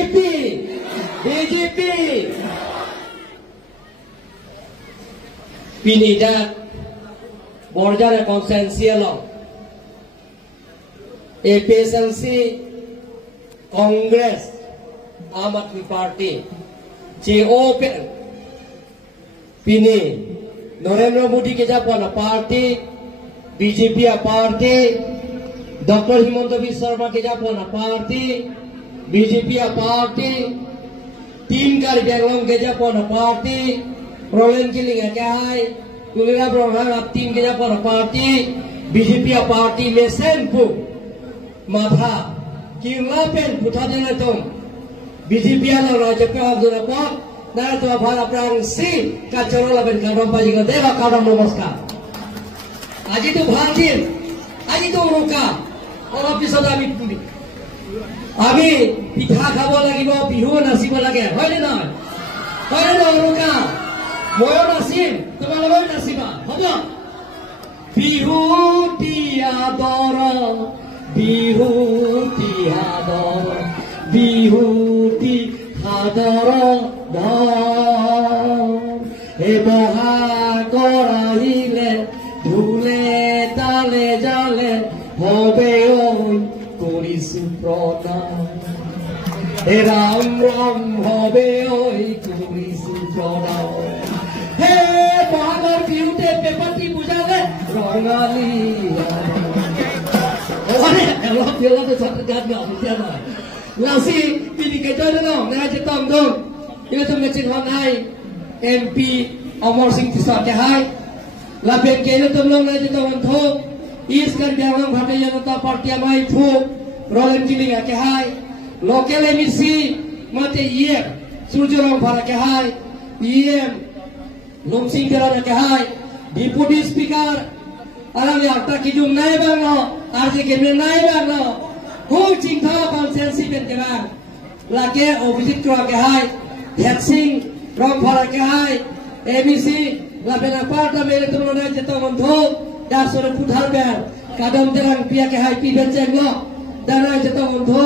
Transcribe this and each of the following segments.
BJP BJP Pinida border consensual APSLC Congress Aam Aadmi Party je open Pini Narendra Modi ke japana party BJP a party Dr. Himanta Biswa Sarma ke japana party BJP a party Team Karbi Anglong ke japana party Roland Killing a guy Kulira Brohan up team ke japana party BJP a party lesen pu Matha Kilapen Putadena Tom BJP a Raja Pahadura Pop Nara to Bhala Prang Si Kacharola Ben Kadam Pajiga Deva Kadam Namaskar Aji to Bhatin Aji to Ruka All of this আমি পিঠা খাব লাগিব বিহু নাচিব লাগে হয় না হয় না ৰুকা ময়ো নাচিম তোমালোকেও নাচিবা হ'ব বিহুতি আদৰ বিহুতি আদৰ হে বহাগৰ আহিলে ঢোলে তালে জালে হবে Kurisu pranam Ram Ram hobe oi Kurisu pranam Hey Bahagar Piyute Pepati Bujale Rangali Ore Elo Piyala to Satu Jadna Piyala Lasi Pini Kejoy no Naya Jetam Dong Ilo to Mechin Hanai MP Amar Singh Tisar Kehai Lapen Kelo to Long Naya Jetam Anthok East Karbi Anglong Bharatiya Janata Party amai thu Roland Killing ke hai local MEC mate EM Surjorong Bhara ke hai EM Lomsing Bera ke hai Deputy Speaker Arang Yakta Kijum nai banglo RJ Kemen nai banglo Hu Chingtha Consensi Ben ke bang Lake Obijit Kura ke hai Thetsing Rong Bhara ke hai MEC Labena Parta Mere Tumno Nai Jeta Mantho Dasore Puthar Ben Kadam Terang Pia ke hai Pi Ben Chenglo Dana Jeta Mantho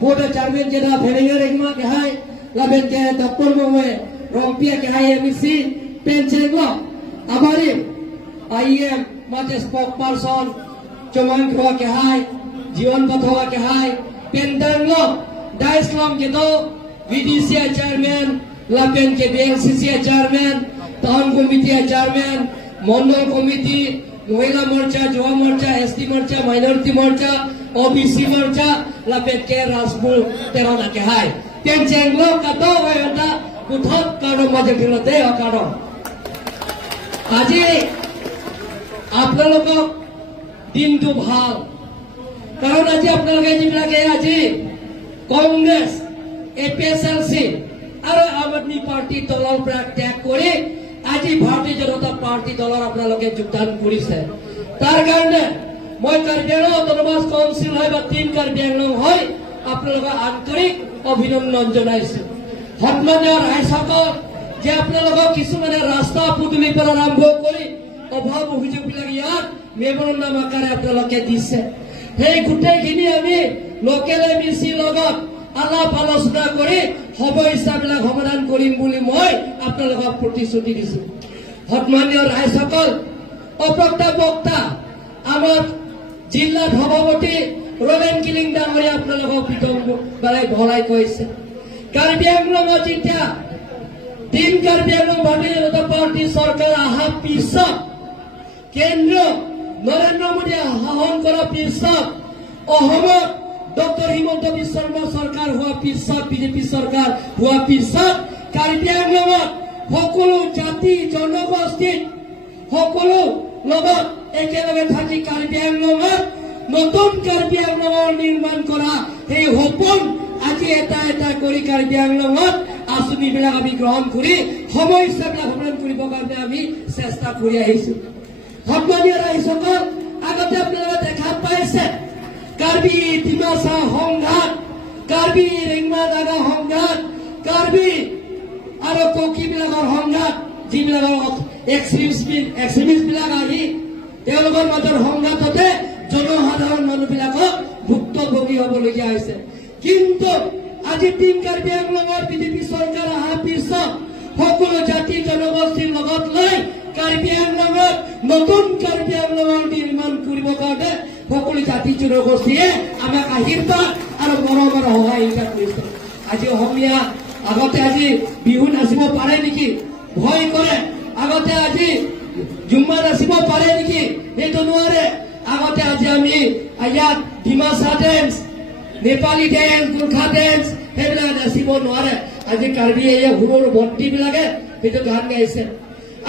Board Chairman Jeda Pheringer Egma ke hai Laben ke Dr. Mowe Rong Pia ke hai MEC Pen Chenglo Abari IEM Mate Spokesperson Choman Kua ke hai Jiwan Pathoa ke hai Pen Danglo Daislam Jeto VDCI Chairman Laben ke BNCCI Chairman Town Committee Chairman Mondol Committee Mohila Morcha, Joa Morcha, ST Morcha, Minority Morcha, OBC Morcha, Lapet ke Rasmul Terona ke hai. Pen Chenglo kato wayota kuthot karo majekilo deo karo. Aji apnalok dintu bhal. Karon aji apnaloke jibilake aji Congress, APSLC, aro Aam Aadmi Party tolor pra tag kore আজি ভাৰতীয় জনতা party দলৰ আপোনালোকে যোগদান কৰিছে তাৰ কাৰণে মই Karbi Anglong autonomous council হয় বা টিম কাৰ্বি আংলং হয় আপোনালোকক আন্তৰিক অভিনন্দন জনাইছো সন্মানীয় ৰাইজসকল যে আপোনালোকক কিছুমানে ৰাস্তা পদূলিৰ পৰা আৰম্ভ কৰি অভাৱ অভিযোগবিলাক ইয়াত মেমৰেণ্ডাম আকাৰে আপোনালোকে দিছে সেই গোটেইখিনি আমি লোকেল MEC লগত আলাপ আলোচনা কৰি সমস্যাবিলাক সমাধান কৰিম বুলি মই আপোনালোকক প্ৰতিশ্ৰুতি দিছো সন্মানীয় ৰাইজসকল অপ্ৰক্তা বক্তা আমাৰ জিলা সভাপতি ৰলেন কিলিং ডাঙৰীয়া আপোনালোকক পিতম বালাই ভৰাই কৈছে কাৰ্বি আংলঙত যেতিয়া টিম কাৰ্বি আংলং ভাৰতীয় জনতা পাৰ্টি চৰকাৰ অহা পিছত কেন্দ্ৰ নৰেন্দ্ৰ মোদীয়ে শাসন কৰাৰ পিছত অসমত Dr. Himanta Biswa Sarma Sarkar hua pisat BJP Sarkar hua pisat Karbi Anglongot সকলো জাতি জনগোষ্ঠী সকলো লগত একেলগে থাকি কাৰ্বি আংলঙত নতুন কাৰ্বি আংলঙৰ নিৰ্মাণ কৰা এই সপোন আজি এটা এটা কৰি কাৰ্বি আংলঙত আঁচনিবিলাক আমি গ্ৰহণ কৰি সমস্যাবিলাক সমাধান কৰিবৰ কাৰণে আমি চেষ্টা কৰি আহিছো সন্মানীয় ৰাইজসকল আগতে আপোনালোকে দেখা পাইছে Karbi Dimasa Honghat, Karbi Ringma Daga Honghat, Karbi Arokoki Bilagar Honghat, Jimlagar extremist Bilagari, Teologon Mother Honghat, Jono Hadar Manu Bilako, Bukto Bogi Obologia. Kinto আজি টিম কাৰ্বি আংলঙৰ বিজেপি চৰকাৰ অহাৰ পিছত সকলো জাতি জনগোষ্ঠীৰ লগত লৈ কাৰ্বি আংলঙত নতুন কাৰ্বি আংলঙৰ নিৰ্মাণ কৰিবৰ কাৰণে সকলো জাতি জনগোষ্ঠীয়ে আমাক আশীৰ্বাদ আৰু মৰমৰ সহায়িকা কৰিছে। আজি অসমীয়া আগতে আজি বিহু নাচিব পাৰে নেকি ভয় কৰে, আগতে আজি জুম্মা নাচিব পাৰে নেকি সেইটো নোৱাৰে। আগতে আজি আমি ইয়াত Dimasa dance, Nepali dance, Gorkha dance সেইবিলাক নাচিব নোৱাৰে। আজি কাৰ্বি সৰু ভণ্টি বিলাকে সেইটো গান গাইছে।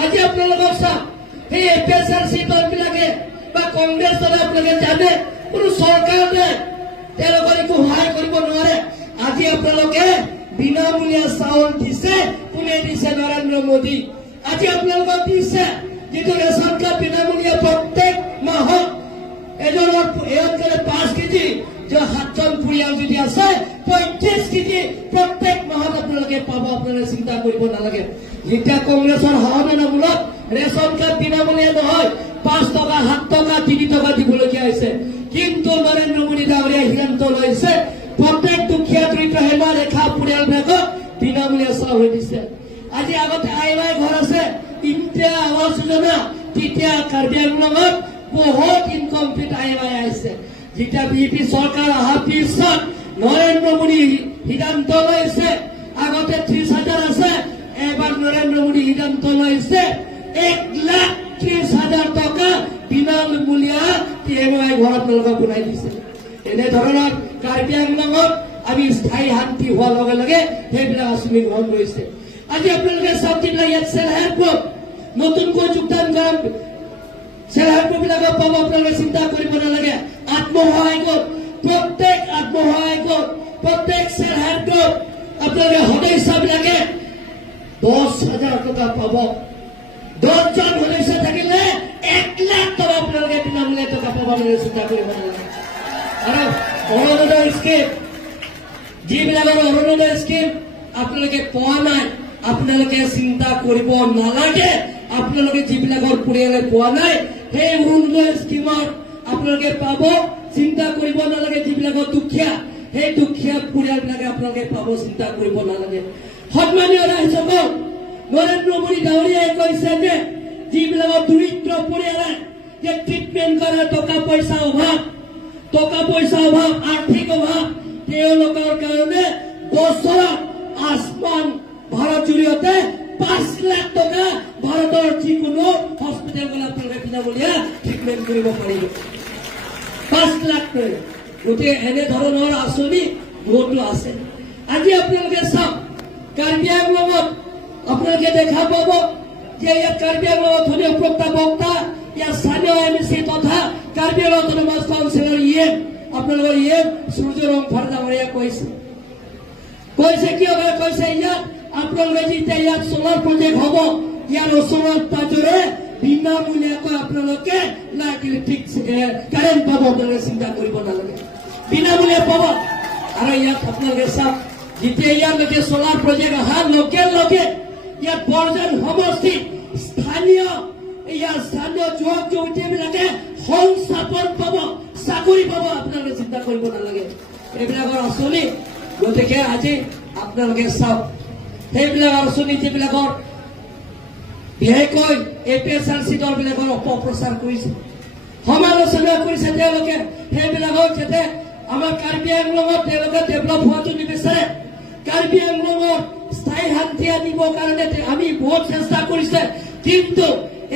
আজি আপোনালোকক চাওক, সেই APSRC দলবিলাকে বা কংগ্ৰেছ দলে আপোনালোকে জানে কোনো চৰকাৰ নাই, তেওঁলোকৰ একো সহায় কৰিব নোৱাৰে। আজি আপোনালোকে বিনামূলীয়া চাউল দিছে, কোনে দিছে? নৰেন্দ্ৰ মোদী। আজি আপোনালোকক দিছে যিটো ৰেচন কাৰ্ড বিনামূলীয়া প্ৰত্যেক মাহত এজনৰ 5 কেজি, 7জন পৰিয়াল যদি আছে 35 কেজি প্ৰত্যেক মাহত আপোনালোকে পাব। আপোনালোকে চিন্তা কৰিব নালাগে। যেতিয়া কংগ্ৰেছৰ সমাধানমূলক ৰেচন কাৰ্ড বিনামূলীয়া নহয়, 5 টকা, 7 টকা, 3 টকা দিবলগীয়া হৈছে। কিন্তু নৰেন্দ্ৰ মোদী ডাঙৰীয়া সিদ্ধান্ত লৈছে প্ৰত্যেক দুখীয়া দৰিদ্ৰ সীমা ৰেখা পৰিয়ালবিলাকক বিনামূলীয়া চাউল দিছে। আজি আগতে আইৱাই ঘৰ আছে, ইণ্ডিয়া আৱাস যোজনা, তেতিয়া কাৰ্বি আংলঙত বহুত ইনকমপ্লিট আইৱাই আহিছে। যেতিয়া বিজেপি চৰকাৰ অহাৰ পিছত নৰেন্দ্ৰ মোদী সিদ্ধান্ত লৈছে, আগতে 30,000 আছে, এবাৰ নৰেন্দ্ৰ মোদী সিদ্ধান্ত লৈছে 1,30,000 টকা বিনামূলীয়া আইৱাই ঘৰ আপোনালোকক বনাই দিছে। এনেধৰণৰ কাৰ্বি আংলঙত আমি স্থায়ী শান্তি হোৱাৰ লগে লগে সেইবিলাক আঁচনি গ্ৰহণ কৰিছে। আজি আপোনালোকে চাওক, যিবিলাক ইয়াত চেল্ফ হেল্প গ্ৰুপ নতুনকৈ যোগদান কৰা চেল্ফ হেল্প গ্ৰুপ বিলাকক পাব। আপোনালোকে চিন্তা কৰিব নালাগে। আত্মসহায়ক গোট, প্ৰত্যেক আত্মসহায়ক গোট, প্ৰত্যেক চেল্ফ হেল্প গ্ৰুপ আপোনালোকে সদস্যবিলাকে 10,000 টকা পাব। 10জন সদস্য থাকিলে 1,00,000 টকা আপোনালোকে বিনামূলীয়া টকা পাব। আপোনালোকে চিন্তা কৰিব নালাগে। আৰু অৰুণোদয় স্কিম, যিবিলাকৰ অৰুণোদয় স্কিম আপোনালোকে পোৱা নাই, আপোনালোকে চিন্তা কৰিব নালাগে। আপোনালোকে যিবিলাকৰ পৰিয়ালে পোৱা নাই সেই অৰুণোদয় স্কিমত আপোনালোকে পাব। চিন্তা কৰিব নালাগে। যিবিলাকৰ দুখীয়া, সেই দুখীয়া পৰিয়ালবিলাকে আপোনালোকে পাব। চিন্তা কৰিব নালাগে। সন্মানীয় ৰাইজসকল, নৰেন্দ্ৰ মোদী ডাঙৰীয়াই কৈছে যে যিবিলাকৰ দৰিদ্ৰ পৰিয়ালে যে ট্ৰিটমেণ্ট কৰে, টকা পইচা অভাৱ, আৰ্থিক অভাৱ, তেওঁলোকৰ কাৰণে বছৰত আয়ুষ্মান ভাৰত জৰিয়তে 5 লাখ টকা ভাৰতৰ যিকোনো হস্পিটেল গ'লে আপোনালোকে বিনামূলীয়া ট্ৰিটমেণ্ট কৰিব পাৰিব। 5 লাখ টকা। গতিকে এনেধৰণৰ আঁচনি বহুতো আছে। আজি আপোনালোকে চাওক, কাৰ্বি আংলঙত আপোনালোকে দেখা পাব যে ইয়াত কাৰ্বি আংলঙত ধনী বক্তা, ইয়াৰ স্থানীয় MC তথা কাৰ্বি আংলং অটোনমাছ কাউন্সিলৰ আপোনালোকৰ সূৰ্যৰং ভাৰ ডাঙৰীয়া কৈছে কিয় কৈছে ইয়াত আপোনালোকে যেতিয়া ইয়াত সোলাৰ প্ৰজেক্ট হ'ব, ইয়াৰ ওচৰত পাজৰে বিনামূলীয়াকৈ আপোনালোকে ইলেক্ট্ৰিক কাৰেণ্ট পাব। আপোনালোকে চিন্তা কৰিব নালাগে, বিনামূলীয়া পাব। আৰু ইয়াত আপোনালোকে চাওক, যেতিয়া ইয়ালৈকে সোলাৰ প্ৰজেক্ট অহাৰ লগে লগে ইয়াত বৰজন সমষ্টিত স্থানীয় যুৱক যুৱতীবিলাকে সংস্থাপন পাব, চাকৰি পাব। আপোনালোকে চিন্তা কৰিব নালাগে। এইবিলাকৰ আঁচনি। গতিকে আজি আপোনালোকে চাওক, সেইবিলাক আঁচনি যিবিলাকৰ বিশেষকৈ APSRC দলবিলাকৰ অপপ্ৰচাৰ কৰিছে, সমালোচনা কৰিছে তেওঁলোকে, সেইবিলাকক যাতে আমাৰ কাৰ্বি আংলঙত তেওঁলোকে ডেভেলপ হোৱাটো নিবিচাৰে, কাৰ্বি আংলঙৰ স্থায়ী শান্তি আনিবৰ কাৰণে আমি বহুত চেষ্টা কৰিছে, কিন্তু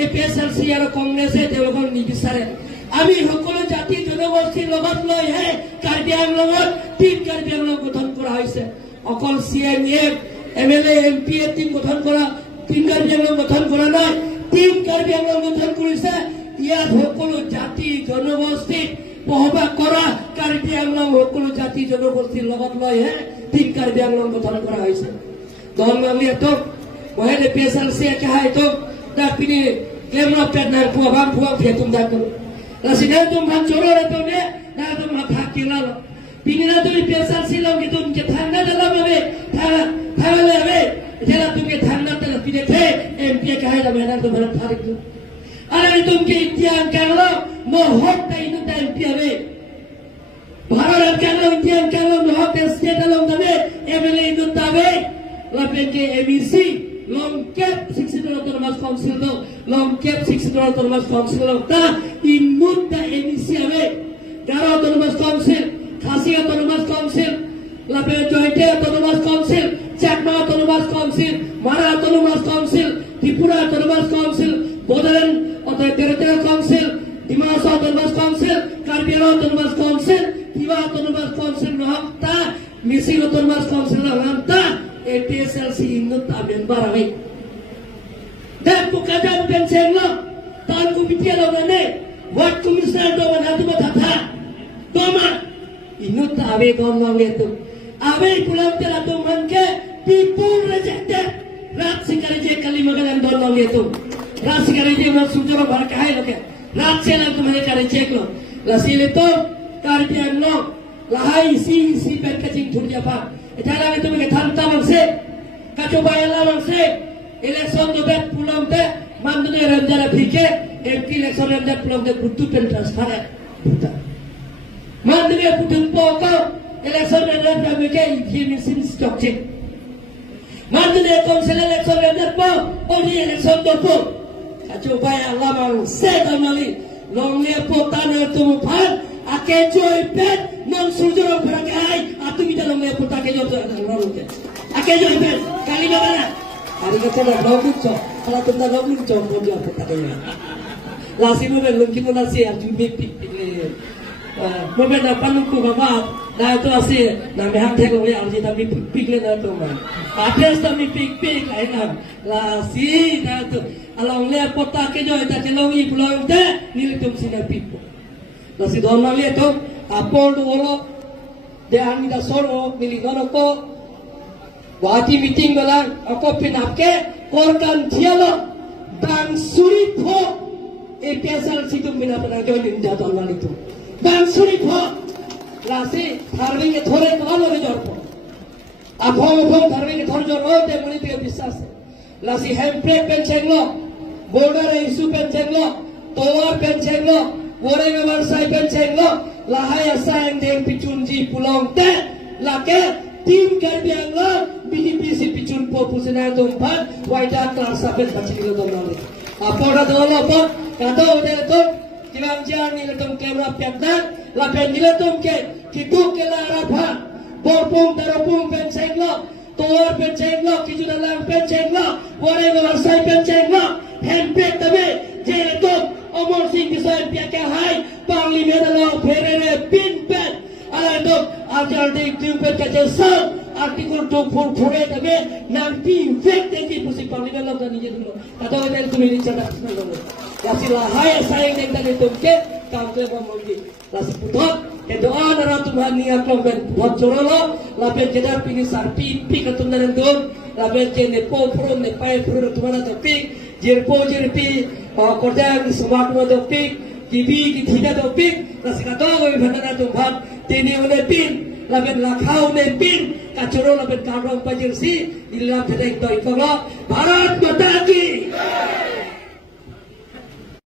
APSRC আৰু কংগ্ৰেছে তেওঁলোকক নিবিচাৰে। আমি সকলো জাতি জনগোষ্ঠীৰ লগত লৈহে কাৰ্বি আংলঙত টিম কাৰ্বি আংলং গঠন কৰা হৈছে। অকল CM, MLA, MP টিম গঠন কৰা, টিম কাৰ্বি আংলং গঠন কৰা নাই, টিম কাৰ্বি আংলং গঠন কৰিছে। ইয়াত সকলো জাতি জনগোষ্ঠীক বসবাস কৰা কাৰ্বি আংলং সকলো জাতি জনগোষ্ঠীৰ লগত লৈহে টিম কাৰ্বি আংলং গঠন কৰা হৈছে। দলমালি itu wahai APSRC kah itu tapi ni kemana pernah puang vietum datum. Rasanya tu mancoro itu ni, dah tu mata kira lo. Pinina tu APSRC lo gitu ke thangna dalam apa? Thangna apa? Jalan tu ke thangna dalam pinai ke MP kah itu mana tu mana tarik tu. Ada itu ke Indian kalau mohon tak itu tak MP apa? Bharat kalau Indian kalau mohon tak state dalam tu lapen ke MEC longkep 16 autonomous council do longkep 16 autonomous council ta imut da MEC ave Garo autonomous council Khasi autonomous council lapen Jointe autonomous council Chakma autonomous council Mara autonomous council Tripura autonomous council Bodoland territorial council Dimas autonomous council Karbi autonomous council Tiwa autonomous council nohta Misi autonomous council nohta APSLC indut member away. Dan pukadam penseng lo, tan kubitia lo gane, what commissioner do manatu matha, doma indut away don lo itu. Away pulang teratu manke people rejected. Rat sikari je kali magalan don lo itu. Rat sikari je mas sujoro barkai lo ke. Rat selang kumare kare cek lo. Lasile to karbian lo, lahai si pet kacing thurja pa. Italah itu mereka tantang mangse, kacau bayarlah mangse. Election tu bet pulang te, mandu ni renjara phike, MP election renjara pulang te butuh pen transfer buta. Mandu ni butuh pokok, election renjara phike ini mesin stock check. Mandu ni council election renjara po, oni election tu po, kacau bayarlah mangse kamali, longnya po tanah tu mupan. Ake joy pet non sujuro berakai atu kita lomnya putar ke joy lorong ake joy pet kali mana hari kita dah lomut so kalau kita lomut so pun dia putar ke lasi mana lungki mana sih arju mipik mana dapat nungku apa dah tu asih nama hang tek lomnya arju tapi mipik le dah tu man apes tapi mipik lain lasi dah tu alongnya putar ke joy tak kelongi pulang dah nilai tu sini pipo Nasi dona lihat tu, apa tu orang dia angin dah soro milik orang ko, wati meeting belang, aku pinap ke, korban dia lo, bang suri po, APSL situ minap nak kau ninja dona itu, bang suri po, lasi tharwing ke thore kalau ni jorpo, apa tharwing ke thore jorpo, dia muni dia bisa, lasi handbrake penceng lo, border isu penceng lo, tower penceng lo. Orang yang saya penceng lo, lahai asal yang picunji pulang te, lake tim kerjaan lo, BDPC picun popusena tumpan, wajah kelas sampai bacaan lo dong. Apa orang tu lo apa? Kata orang tu, kilang jangan ni letung kamera piadan, lapen ni letung ke, kitu ke larapa, borpung terapung penceng lo, tower penceng lo, kitu dalam penceng lo, orang yang saya penceng lo, handbrake tapi, jadi tu. Omor sing bisa piakai hai, pangli medalo ferere pin pen, ala itu ajar di tiup kaca sel, artikel tu pure tapi nanti fake tadi pusing pangli medalo dan ini dulu. Kata orang itu ini cerdas dulu. Yasilah hai saya yang tadi tu ke, kau tu apa mungkin? Lasi putot, itu orang Tuhan ni aku buat corolo, lapet jedar pini sarpi, pi keturunan itu, lapet jene po pro ne pai pro Tuhan atau pi, jerpo jerpi. Kordan semua tu topik, TV kita topik, nasi kata kau ibadah Tuhan, tini oleh pin, laben lakau oleh pin, kacoro laben karong pajirsi, ilah pedek doi kolo, Bharat Mata Ki.